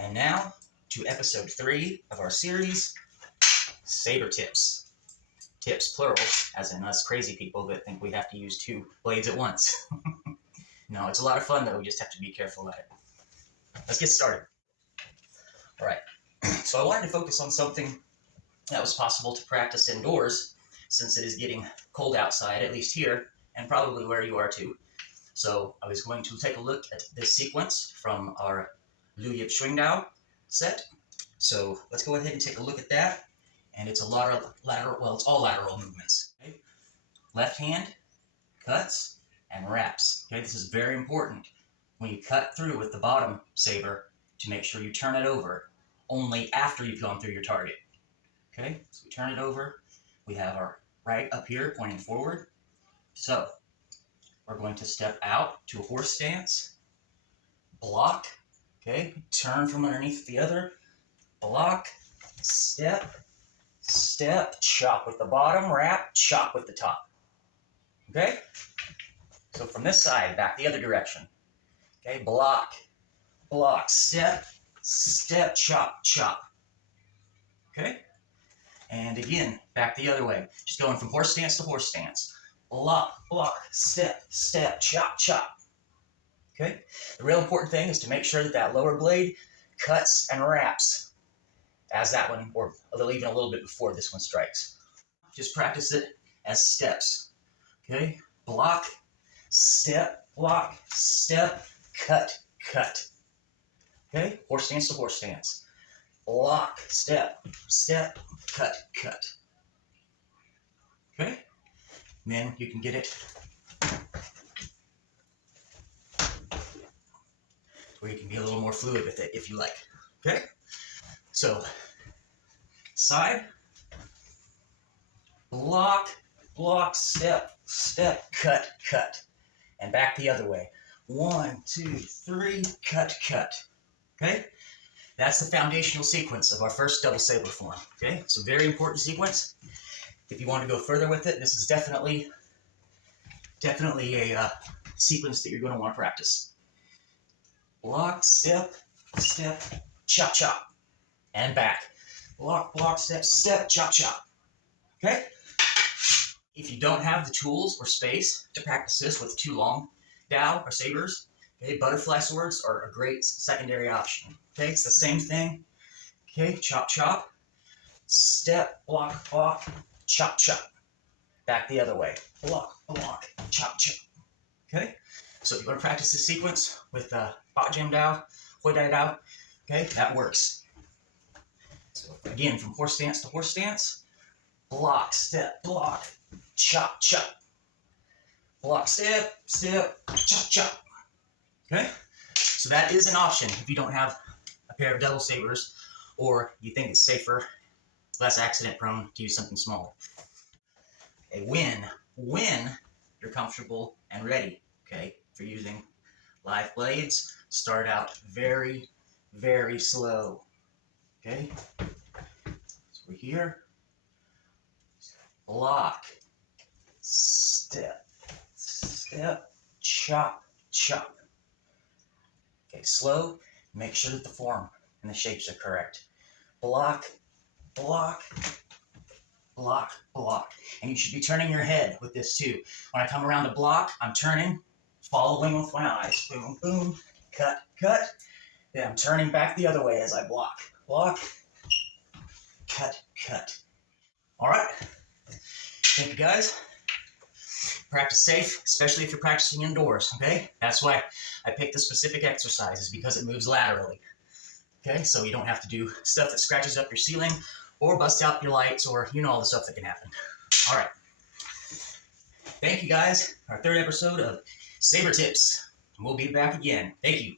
And now to episode 3 of our series, Saber tips. Tips, plural, as in us crazy people that think we have to use 2 blades at once. No, it's a lot of fun though, we just have to be careful at it. Let's get started. All right, so I wanted to focus on something that was possible to practice indoors, since it is getting cold outside, at least here, and probably where you are too. So I was going to take a look at this sequence from our Liu Yip Seung Dao set. So let's go ahead and take a look at that. And it's a lateral, well, it's all lateral movements. Okay? Left hand cuts and wraps. Okay, this is very important. When you cut through with the bottom saber, to make sure you turn it over only after you've gone through your target. Okay, so we turn it over. We have our right up here pointing forward. So we're going to step out to a horse stance, block, okay, turn from underneath the other, block, step, step, chop with the bottom, wrap, chop with the top. Okay? So from this side, back the other direction. Okay, block, block, step, step, chop, chop. Okay? And again, back the other way. Just going from horse stance to horse stance. Block, block, step, step, chop, chop. Okay? The real important thing is to make sure that that lower blade cuts and wraps as that one, or even a little bit before this one strikes. Just practice it as steps. Okay? Block, step, cut, cut. Okay? Horse stance to horse stance. Block, step, step, cut, cut. Okay? And then you can get it where you can be a little more fluid with it if you like. Okay? So, side, block, block, step, step, cut, cut. And back the other way. 1, 2, 3, cut, cut. Okay? That's the foundational sequence of our first double saber form. Okay? It's a very important sequence. If you want to go further with it, this is definitely a sequence that you're going to want to practice. Block, step, step, chop, chop. And back. Block, block, step, step, chop, chop. Okay? If you don't have the tools or space to practice this with 2 long Dao or sabers, okay, butterfly swords are a great secondary option. Okay, it's the same thing. Okay, chop, chop. Step, block, block, chop, chop. Back the other way. Block, block, chop, chop. Okay? So if you want to practice this sequence with Bot Jam Dao, Hoi Dai Dao, okay, that works. So again, from horse stance to horse stance, block, step, block, chop, chop. Block, step, step, chop, chop. Okay? So that is an option if you don't have a pair of double sabers, or you think it's safer, less accident prone to use something smaller. Okay, when you're comfortable and ready, okay, for using live blades, start out very, very slow. Okay? So we're here. Block, step, step, chop, chop. Okay, slow. Make sure that the form and the shapes are correct. Block, block, block, block. And you should be turning your head with this too. When I come around the block, I'm turning, following with my eyes. Boom, boom, cut, cut. Then I'm turning back the other way as I block. Block, cut, cut. All right. Thank you, guys. Practice safe, especially if you're practicing indoors, okay? That's why I picked the specific exercises, because it moves laterally. Okay, so you don't have to do stuff that scratches up your ceiling or bust out your lights, or you know all the stuff that can happen. All right. Thank you, guys. Our 3rd episode of Saber Tips. We'll be back again. Thank you.